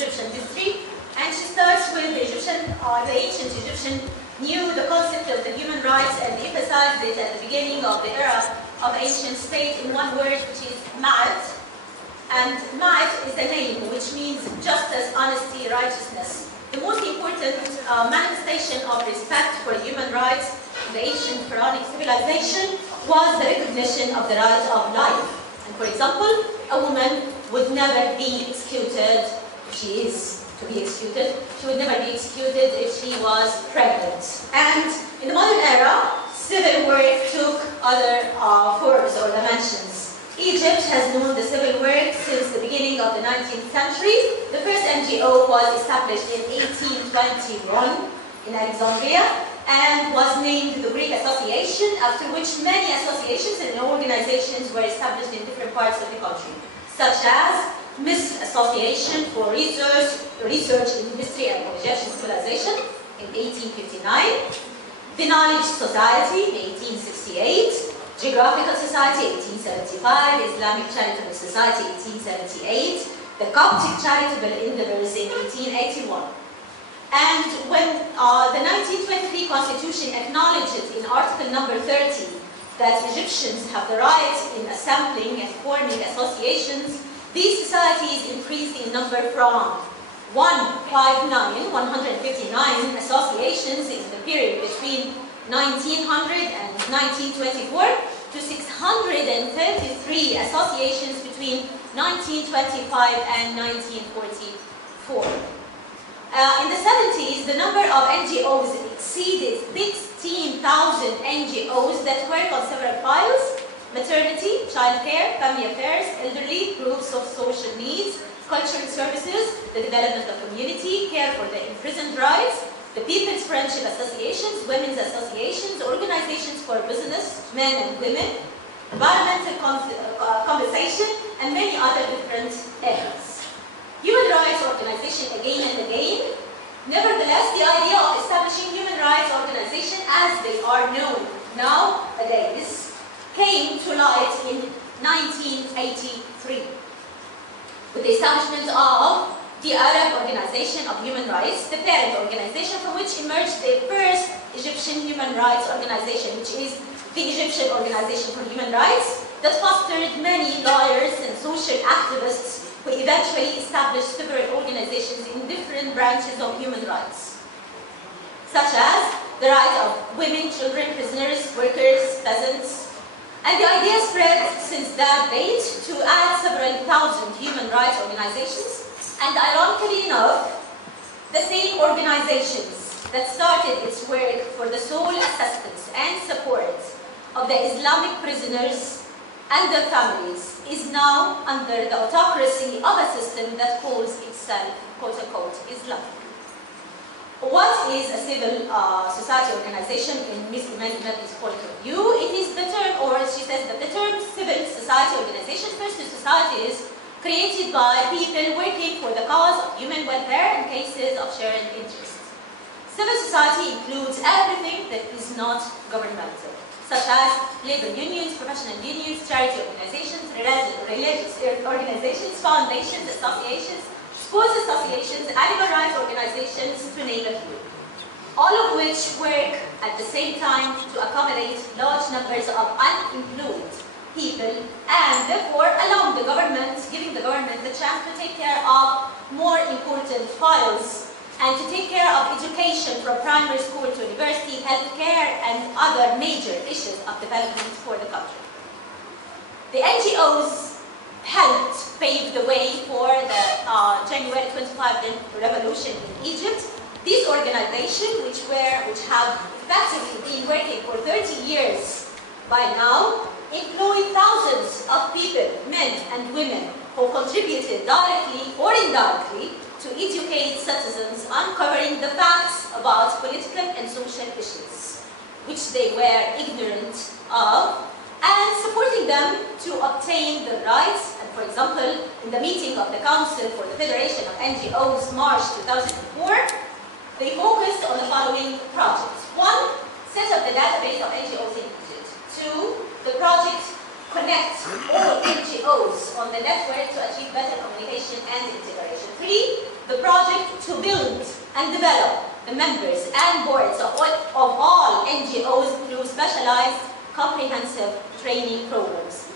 Egyptian history, and she starts with the ancient Egyptian knew the concept of the human rights and emphasized it at the beginning of the era of ancient state in one word, which is ma'at. And ma'at is a name which means justice, honesty, righteousness. The most important manifestation of respect for human rights in the ancient pharaonic civilization was the recognition of the right of life. And for example, a woman would never be executed if she is to be executed. She would never be executed if she was pregnant. And in the modern era, civil work took other forms or dimensions. Egypt has known the civil work since the beginning of the 19th century. The first NGO was established in 1821 in Alexandria and was named the Greek Association, after which many associations and organizations were established in different parts of the country, such as Misr Association for Research in History and Egyptian Civilization in 1859, the Knowledge Society in 1868, Geographical Society 1875, Islamic Charitable Society 1878, the Coptic Charitable Endeavors in 1881. And when the 1923 Constitution acknowledges in Article number 30 that Egyptians have the right in assembling and forming associations, these societies increased in number from 159 associations in the period between 1900 and 1924 to 633 associations between 1925 and 1944. In the 70s, the number of NGOs exceeded 16,000 NGOs that work on several files: maternity, childcare, family affairs, elderly, groups of social needs, cultural services, the development of community, care for the imprisoned rights, the People's Friendship Associations, Women's Associations, organizations for business, men and women, environmental compensation, and many other different areas. Human rights organization again and again. Nevertheless, the idea of establishing human rights organization as they are known nowadays came to light in 1983 with the establishment of the Arab Organization of Human Rights, the parent organization from which emerged the first Egyptian human rights organization, which is the Egyptian Organization for Human Rights, that fostered many lawyers and social activists who eventually established several organizations in different branches of human rights, such as the rights of women, children, prisoners, workers, peasants. And the idea spread since that date to add several thousand human rights organizations. And ironically enough, the same organizations that started its work for the sole assistance and support of the Islamic prisoners and their families is now under the autocracy of a system that calls itself, quote-unquote, Islamic. What is a civil society organization in Ms. Eman Imbabi's point of view? It is the term, or she says that the term civil society organization refers to societies created by people working for the cause of human welfare in cases of shared interest. Civil society includes everything that is not governmental, such as labor unions, professional unions, charity organizations, religious organizations, foundations, associations, sports associations, animal rights organizations, to name a few. All of which work at the same time to accommodate large numbers of unemployed people, and therefore allow the government, giving the government the chance to take care of more important files and to take care of education from primary school to university, healthcare, and other major issues of development for the country. The NGOs helped pave the way for the January 25 revolution in Egypt. These organizations, which have effectively been working for 30 years by now, employ thousands of people, men and women, who contributed directly or indirectly to educate citizens, uncovering the facts about political and social issues, which they were ignorant of, and supporting them to obtain the rights. And for example, in the meeting of the Council for the Federation of NGOs, March 2004, they focused on the following projects. 1, set up the database of NGOs in Egypt. 2, the project connects all NGOs on the network to achieve better communication and integration. 3, the project to build and develop the members and boards of all NGOs through specialized comprehensive training programs.